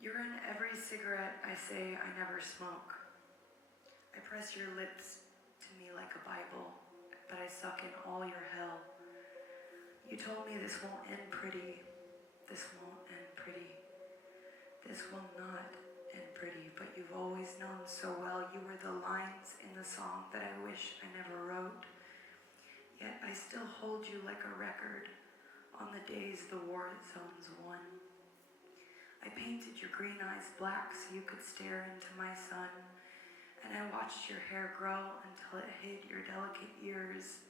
You're in every cigarette I say I never smoke. I press your lips to me like a Bible, but I suck in all your hell. You told me this won't end pretty, this won't end pretty, this will not end pretty, but you've always known so well you were the lines in the song that I wish I never wrote. Yet I still hold you like a record on the days the war zones won. I painted your green eyes black so you could stare into my sun, and I watched your hair grow until it hid your delicate ears.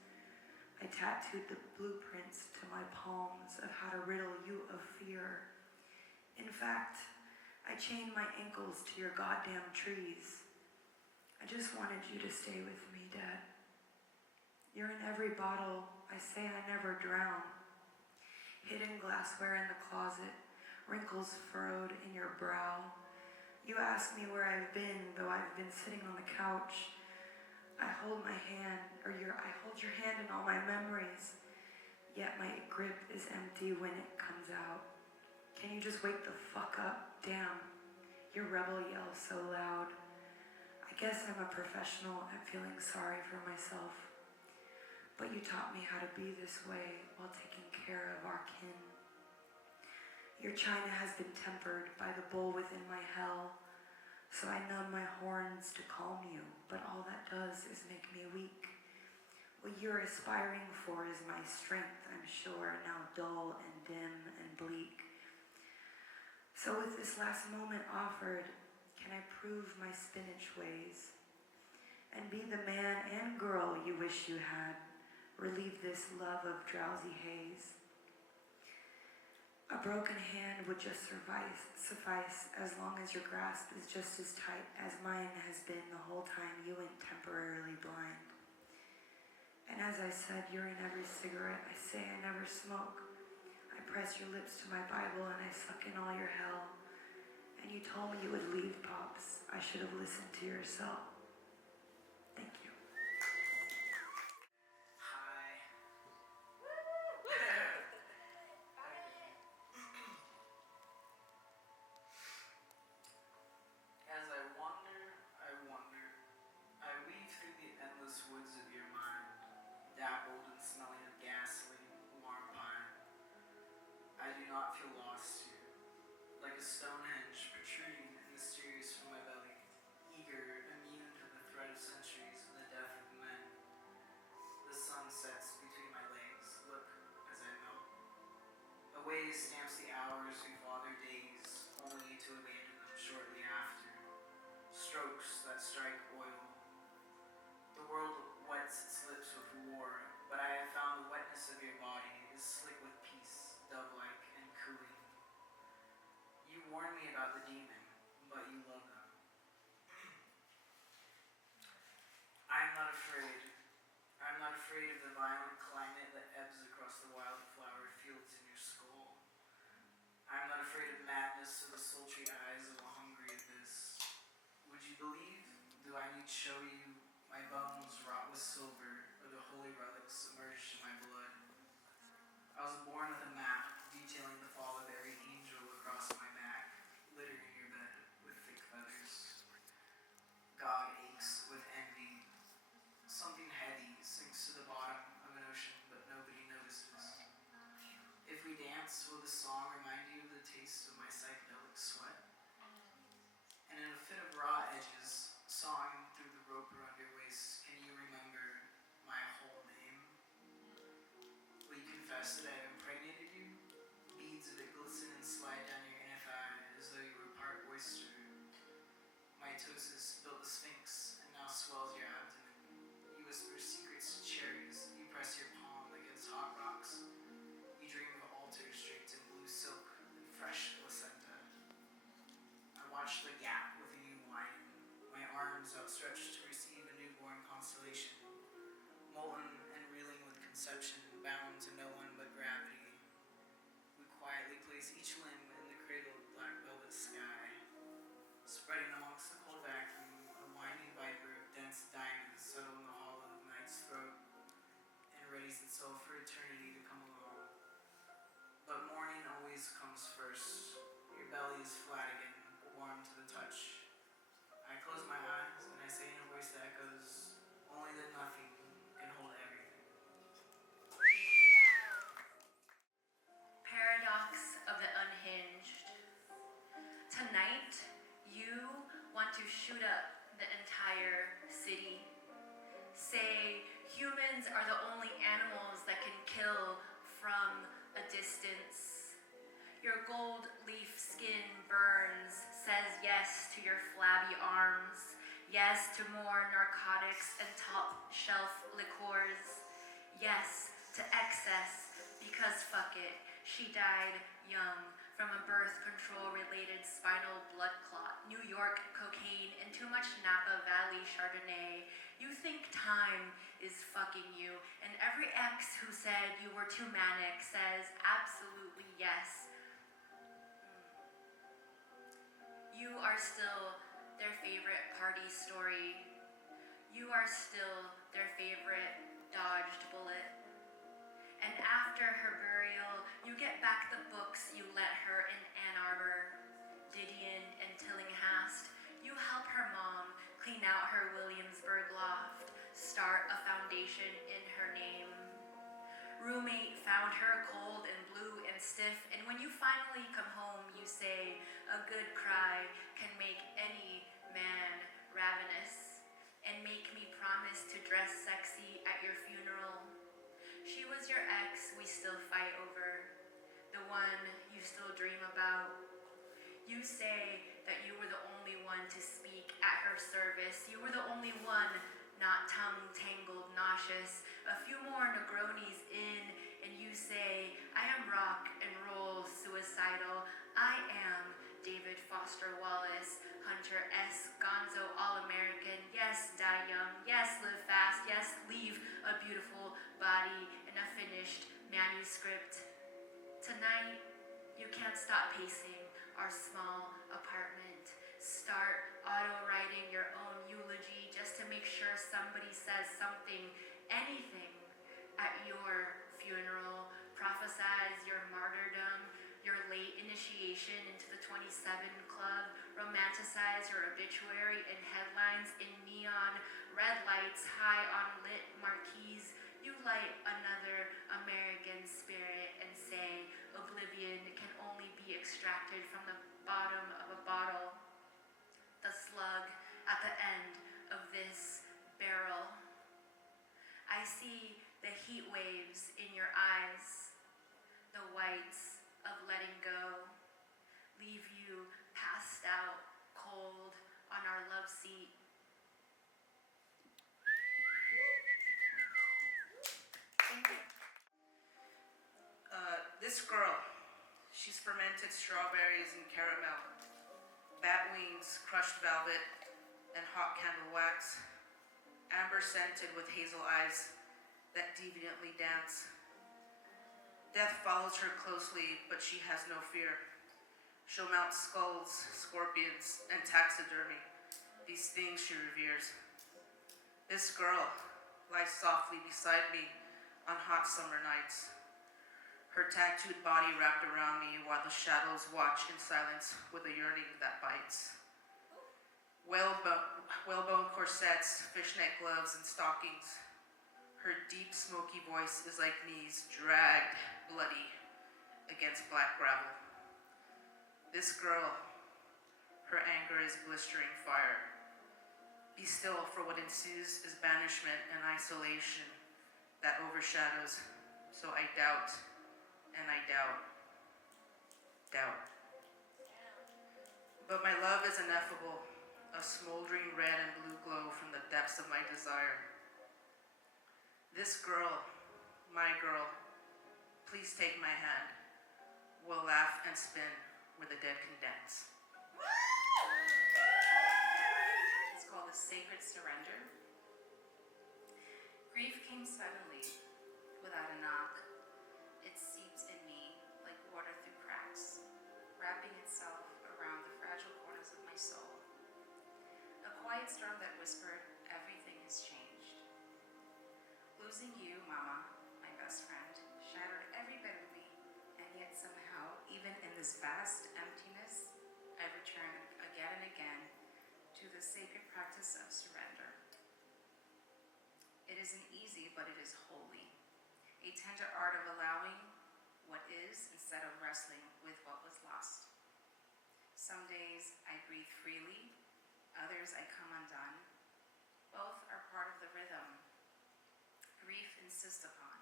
I tattooed the blueprints to my palms of how to riddle you of fear. In fact, I chained my ankles to your goddamn trees. I just wanted you to stay with me, Dad. You're in every bottle I say I never drown. Hidden glassware in the closet, wrinkles furrowed in your brow. You ask me where I've been, though I've been sitting on the couch. I hold your hand in all my memories, yet my grip is empty when it comes out. Can you just wake the fuck up? Damn, your rebel yells so loud. I guess I'm a professional at feeling sorry for myself, but you taught me how to be this way while taking care of our kin. Your china has been tempered by the bull within my hell, so I numb my horns to calm you, but all that does is make me weak. What you're aspiring for is my strength, I'm sure, now dull and dim and bleak. So with this last moment offered, can I prove my spinach ways and be the man and girl you wish you had, relieve this love of drowsy haze? A broken hand would just suffice as long as your grasp is just as tight as mine has been the whole time you went temporarily blind. And as I said, you're in every cigarette I say I never smoke. I press your lips to my Bible and I suck in all your hell. And you told me you would leave, Pops. I should have listened to yourself. Thank you. As I wonder, I weave through the endless woods of your mind, dappled and smelling of gasoline, warm pine. I do not feel lost here, like a Stonehenge protruding and mysterious from my belly, eager, immune to the threat of centuries and the death of men. The sun sets between my legs, look as I melt. A wave stamps the hours we father days, only to abandon them shortly after. Strokes that strike oil. The world wets its lips with war, but I have found the wetness of your body is slick with peace, dove-like and cooling. You warn me about the demon, but you love them. I'm not afraid. I'm not afraid of the violent climate that ebbs across the wildflower fields in your skull. I'm not afraid of madness or the sultry eyes of a hungry abyss. Would you believe? Do I need to show you my bones wrought with silver, or the holy relics submerged in my blood? I was born with a map detailing the fall of every angel across my back, littering your bed with thick feathers. God aches with envy. Something heavy sinks to the bottom of an ocean, but nobody notices. If we dance, will the song remind you of the taste of my psychedelic sweat? And in a fit of raw edges, sawing through the rope around your waist, can you remember my whole name? Will you confess that I have impregnated you? Beads of it glisten and slide down your inner thigh as though you were part oyster. Mitosis built the sphinx and now swells your abdomen. You whisper secrets to cherries. You press your palm against hot rocks. You dream of altars draped in blue silk and fresh placenta. I watch the gap with a new wine, my arms outstretched to receive a newborn constellation, molten and reeling with conception, bound to no one but gravity. We quietly place each limb in the cradle of black velvet sky. Spreading amongst the cold vacuum, a winding viper of dense diamonds settle in the hollow of night's throat and readies itself for eternity to come along. But morning always comes first. Your belly is flat again. to shoot up the entire city. Say humans are the only animals that can kill from a distance. Your gold leaf skin burns, says yes to your flabby arms, yes to more narcotics and top shelf liqueurs, yes to excess, because fuck it, she died young from a birth control related spinal blood clot, New York cocaine, and too much Napa Valley Chardonnay. You think time is fucking you, and every ex who said you were too manic says absolutely yes. You are still their favorite party story. You are still their favorite dodged bullet. And after her burial, you get back the books you let her in Ann Arbor, Didion and Tillinghast. You help her mom clean out her Williamsburg loft, start a foundation in her name. Roommate found her cold and blue and stiff, and when you finally come home, you say, a good cry can make any man ravenous, and make me promise to dress sexy at your funeral. She was your ex we still fight over, the one you still dream about. You say that you were the only one to speak at her service. You were the only one not tongue-tangled, nauseous. A few more Negronis in, and you say, I am rock and roll suicidal. I am David Foster Wallace, Hunter S. Gonzo All-American. Yes, die young. Yes, live fast. Yes, leave a beautiful body in a finished manuscript. Tonight, you can't stop pacing our small apartment. Start auto-writing your own eulogy just to make sure somebody says something, anything, at your funeral. Prophesize your martyrdom, your late initiation into the 27 Club. Romanticize your obituary in headlines in neon, red lights high on lit marquees. You light another American spirit and say oblivion can only be extracted from the bottom of a bottle. The slug at the end of this barrel. I see the heat waves in your eyes, the whites of letting go, leave you passed out cold on our love seat. Thank you. This girl, she's fermented strawberries and caramel, bat wings, crushed velvet, and hot candle wax, amber scented with hazel eyes that deviantly dance. Death follows her closely, but she has no fear. She'll mount skulls, scorpions, and taxidermy, these things she reveres. This girl lies softly beside me on hot summer nights, her tattooed body wrapped around me while the shadows watch in silence with a yearning that bites. Whalebone corsets, fishnet gloves, and stockings. Her deep, smoky voice is like knees dragged, bloody, against black gravel. This girl, her anger is blistering fire. Be still, for what ensues is banishment and isolation that overshadows, so I doubt, and I doubt. But my love is ineffable, a smoldering red and blue glow from the depths of my desire. This girl, my girl, please take my hand. We'll laugh and spin where the dead can dance. It's called a sacred surrender. Grief came suddenly, without a knock. It seeped in me like water through cracks, wrapping itself around the fragile corners of my soul. A quiet storm that whispered, everything has changed. Losing you, Mama, my best friend, shattered every bit of me, and yet somehow, even in this vast emptiness, I return again and again to the sacred practice of surrender. It isn't easy, but it is holy. A tender art of allowing what is instead of wrestling with what was lost. Some days I breathe freely, other others I come undone. Both are part of the rhythm grief insists upon,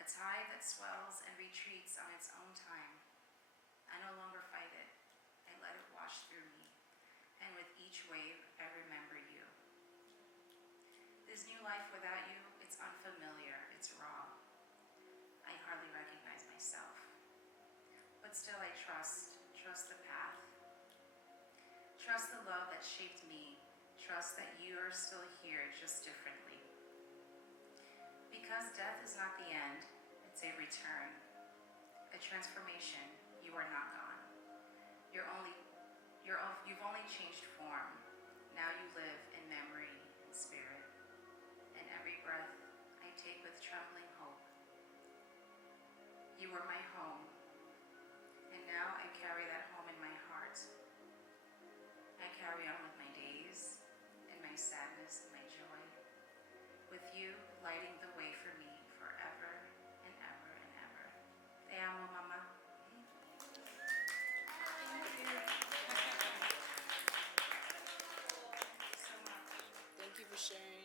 a tide that swells and retreats on its own time. I no longer fight it. I let it wash through me, and with each wave, I remember you. This new life without you, it's unfamiliar, it's raw. I hardly recognize myself. But still I trust the path. Trust the love that shaped me. Trust that you are still here, just differently. Because death is not the end, it's a return, a transformation. You are not gone. You've only changed form. Now you live in memory and spirit. And every breath I take with trembling hope. You were my home, and now I carry that home in my heart. I carry on with my days, and my sadness and my joy, with you lighting the way for me forever and ever and ever. Te amo, Mama. Thank you for sharing.